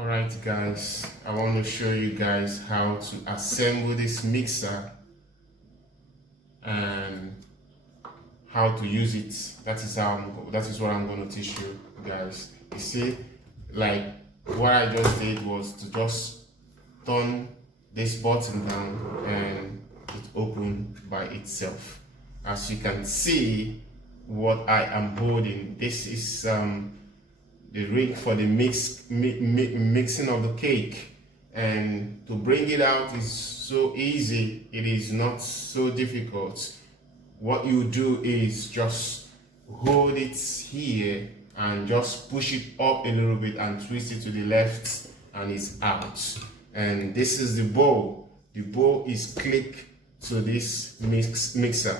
Alright guys, I want to show you guys how to assemble this mixer and how to use it. That is what I'm going to teach you guys. You see, like what I just did was to just turn this button down and it opened by itself. As you can see, what I am holding, this is the rig for the mixing of the cake, and to bring it out is so easy. It is not so difficult. What you do is just hold it here and just push it up a little bit and twist it to the left and it's out. And this is the bowl. The bowl is clipped to this mixer.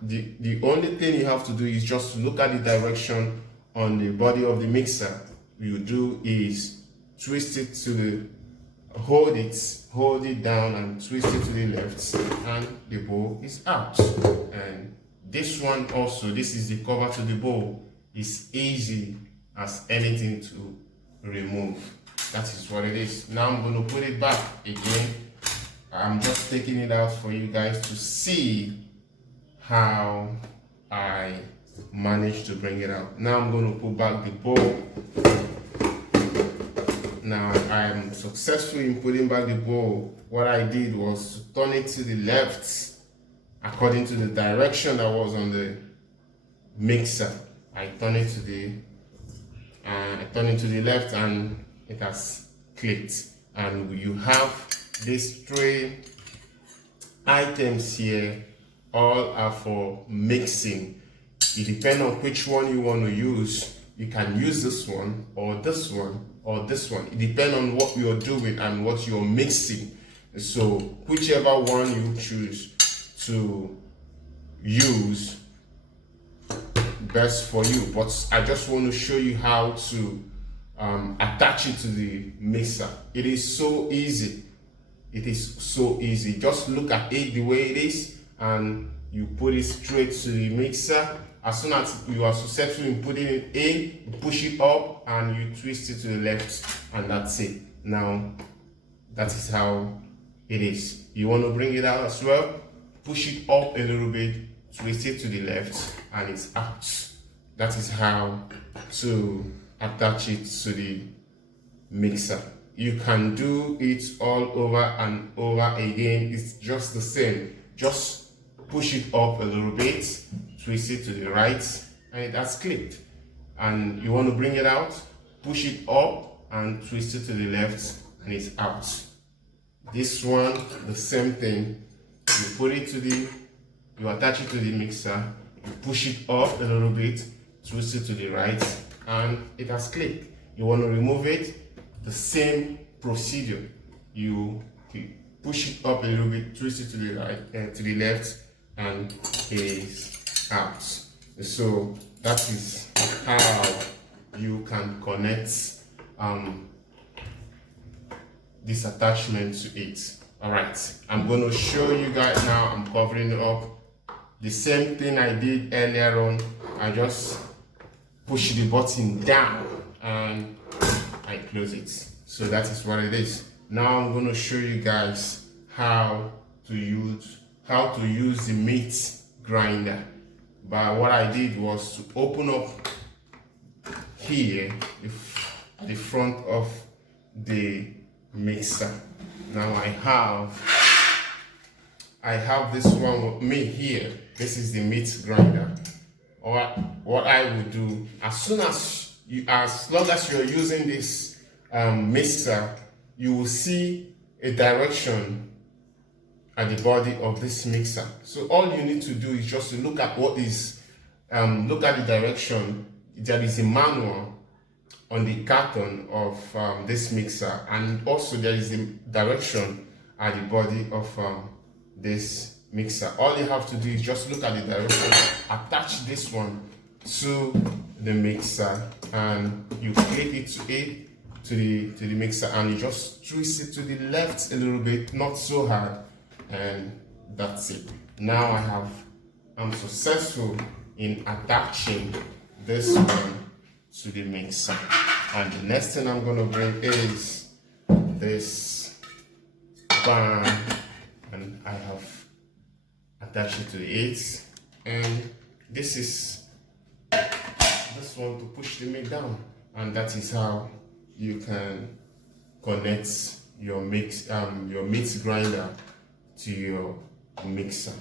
The only thing you have to do is just look at the direction on the body of the mixer. You do is twist it to the, hold it down and twist it to the left, and the bowl is out. And this one also, this is the cover to the bowl, is easy as anything to remove. That is what it is. Now I'm going to put it back again. I'm just taking it out for you guys to see how I managed to bring it out. Now I'm going to put back the bowl. Now I am successful in putting back the bowl. What I did was to turn it to the left according to the direction that was on the mixer. I turn it to the left and it has clicked. And you have these three items here. All are for mixing. It depends on which one you want to use. You can use this one or this one or this one. It depends on what you're doing and what you're mixing. So whichever one you choose to use, best for you. But I just want to show you how to attach it to the mixer. It is so easy. It is so easy. Just look at it the way it is and you put it straight to the mixer. As soon as you are successful in putting it in, you push it up and you twist it to the left, and that's it. Now, that is how it is. You want to bring it out as well, push it up a little bit, twist it to the left, and it's out. That is how to attach it to the mixer. You can do it all over and over again. It's just the same. Just push it up a little bit, twist it to the right, and it has clicked. And you want to bring it out, push it up and twist it to the left, and it's out. This one, the same thing. You put it to the, you attach it to the mixer, you push it up a little bit, twist it to the right, and it has clicked. You want to remove it, the same procedure. You push it up a little bit, twist it to the right, to the left, and is out. So that is how you can connect this attachment to it. All right, I'm going to show you guys now. I'm covering it up. The same thing I did earlier on. I just push the button down and I close it. So that is what it is. Now I'm going to show you guys how to use the meat grinder. But what I did was to open up here at the front of the mixer. Now I have this one with me here. This is the meat grinder. Or what I would do, as long as you're using this mixer, you will see a direction at the body of this mixer. So all you need to do is just to look at what is, look at the direction. There is a manual on the carton of this mixer, and also there is the direction at the body of this mixer. All you have to do is just look at the direction, attach this one to the mixer, and you click it to the mixer, and you just twist it to the left a little bit, not so hard, and that's it. Now I'm successful in attaching this one to the mixer. And the next thing I'm gonna bring is this pan, and I have attached it to it, and this is this one to push the meat down, and that is how you can connect your meat grinder to your mixer.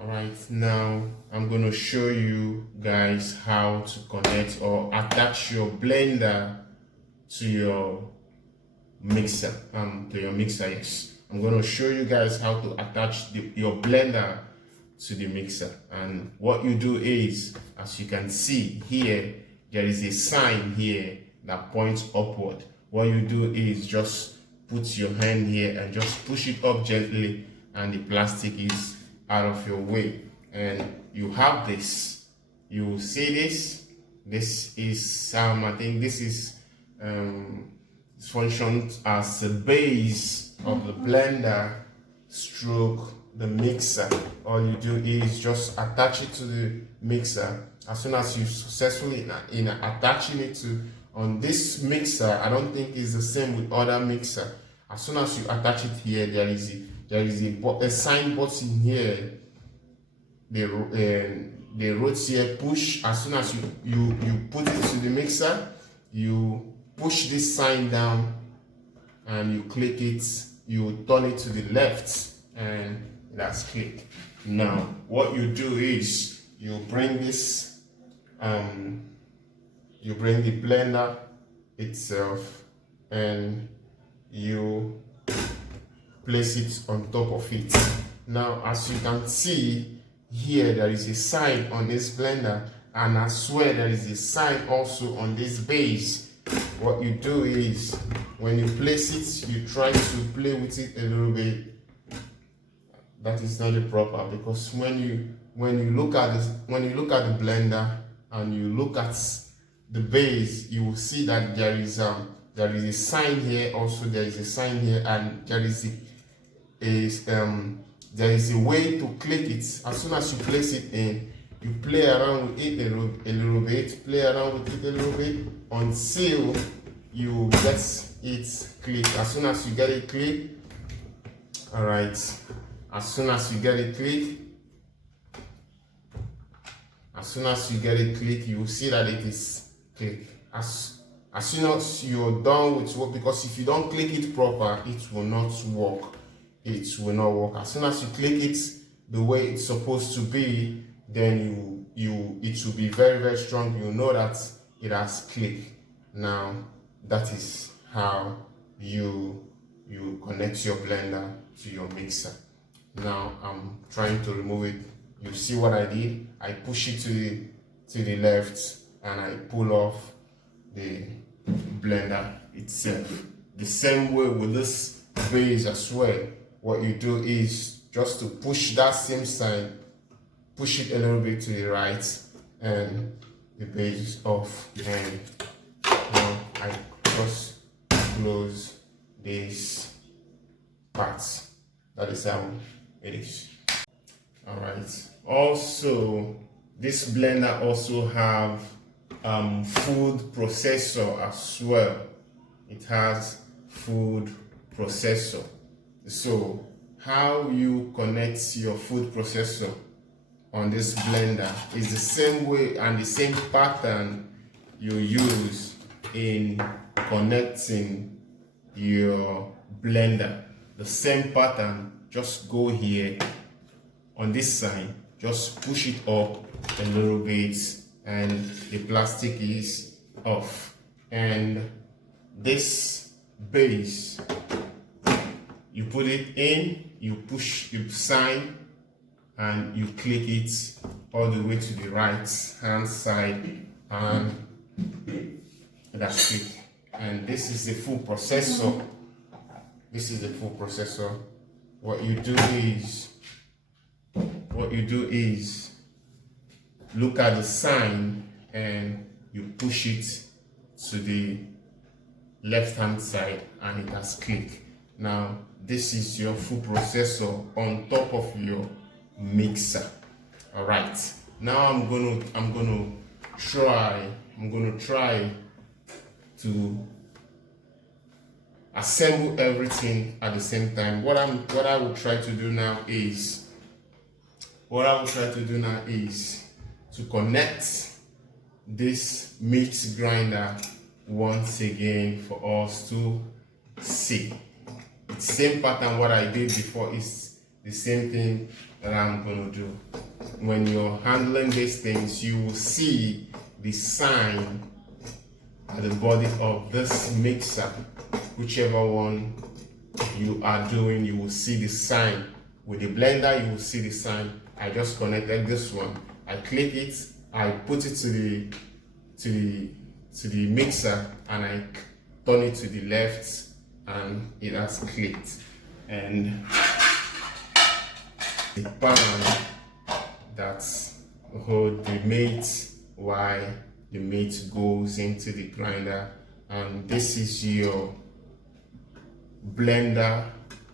Alright, now I'm going to show you guys how to connect or attach your blender to your mixer. Yes. I'm going to show you guys how to attach your blender to the mixer. And what you do is, as you can see here, there is a sign here that points upward. What you do is just put your hand here and just push it up gently, and the plastic is out of your way, and you have this. You see this. This is I think this is functions as the base of the blender stroke the mixer. All you do is just attach it to the mixer. As soon as you successfully in attaching it to on this mixer, I don't think it's the same with other mixer. As soon as you attach it here, there is a sign button here. The rods here push. As soon as you put it to the mixer, you push this sign down and you click it. You turn it to the left, and that's click. Now, what you do is you bring this. You bring the blender itself and you place it on top of it. Now, as you can see here, there is a sign on this blender, and I swear there is a sign also on this base. What you do is, when you place it, you try to play with it a little bit. That is not the proper, because when you look at the blender and you look at the base, you will see that there is a sign here. Also, there is a sign here, and there is a way to click it. As soon as you place it in, you play around with it a little bit, play around with it a little bit until you get it clicked. As soon as you get it clicked, all right. As soon as you get it clicked, you will see that it is clicked. As soon as you're done with work, because if you don't click it proper, it will not work. It will not work. As soon as you click it the way it's supposed to be, then it will be very, very strong. You know that it has clicked. Now, that is how you connect your blender to your mixer. Now I'm trying to remove it. You see what I did? I push it to the left, and I pull off the blender itself. The same way with this base as well. What you do is just to push that same sign, push it a little bit to the right, and the base is off. And now I just close this part. That is how it is. All right. Also, this blender also have food processor as well. It has food processor. So how you connect your food processor on this blender is the same way and the same pattern you use in connecting your blender. The same pattern. Just go here on this side, just push it up a little bit, and the plastic is off. And this base, you put it in, you push the sign, and you click it all the way to the right hand side, and that's it. And this is the full processor. This is the full processor. What you do is look at the sign and you push it to the left hand side, and it has clicked. Now this is your food processor on top of your mixer. All right, now I'm gonna I'm gonna try to assemble everything at the same time. What I will try to do now is to connect this mix grinder once again for us to see. The same pattern what I did before is the same thing that I'm going to do. When you're handling these things, you will see the sign at the body of this mixer. Whichever one you are doing, you will see the sign. With the blender, you will see the sign. I just connected this one. I click it, I put it to the mixer, and I turn it to the left, and it has clicked. And the pan that hold the meat while the meat goes into the grinder, and this is your blender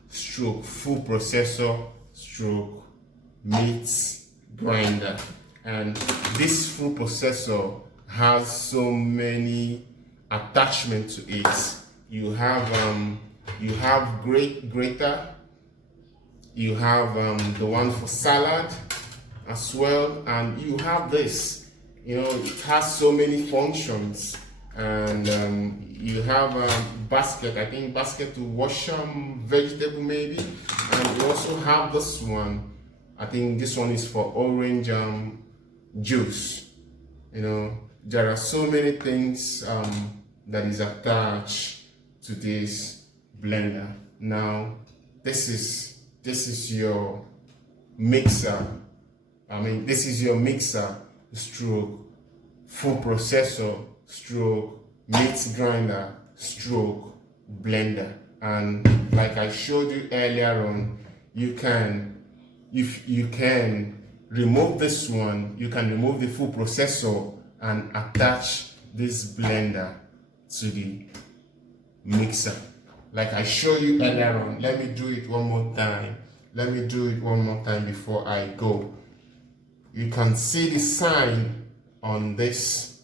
stroke food processor stroke meat grinder. And this food processor has so many attachments to it. You have grater, you have the one for salad as well, and you have this, it has so many functions. And you have a basket, I think basket to wash vegetable maybe, and you also have this one. I think this one is for orange juice. There are so many things that is attached to this blender. Now this is your mixer. This is your mixer stroke food processor stroke meat grinder stroke blender. And like I showed you earlier on, if you can remove this one, you can remove the food processor and attach this blender to the mixer like I showed you earlier on. Let me do it one more time before I go. You can see the sign on this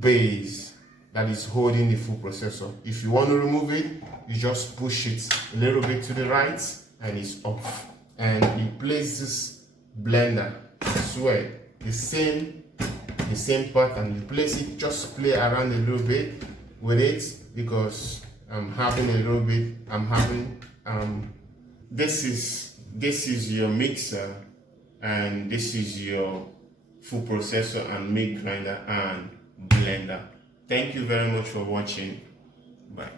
base that is holding the food processor. If you want to remove it, you just push it a little bit to the right and it's off. And you place this blender as well, the same pattern. You place it, just play around a little bit with it, because this is your mixer, and this is your food processor and meat grinder and blender. Thank you very much for watching. Bye.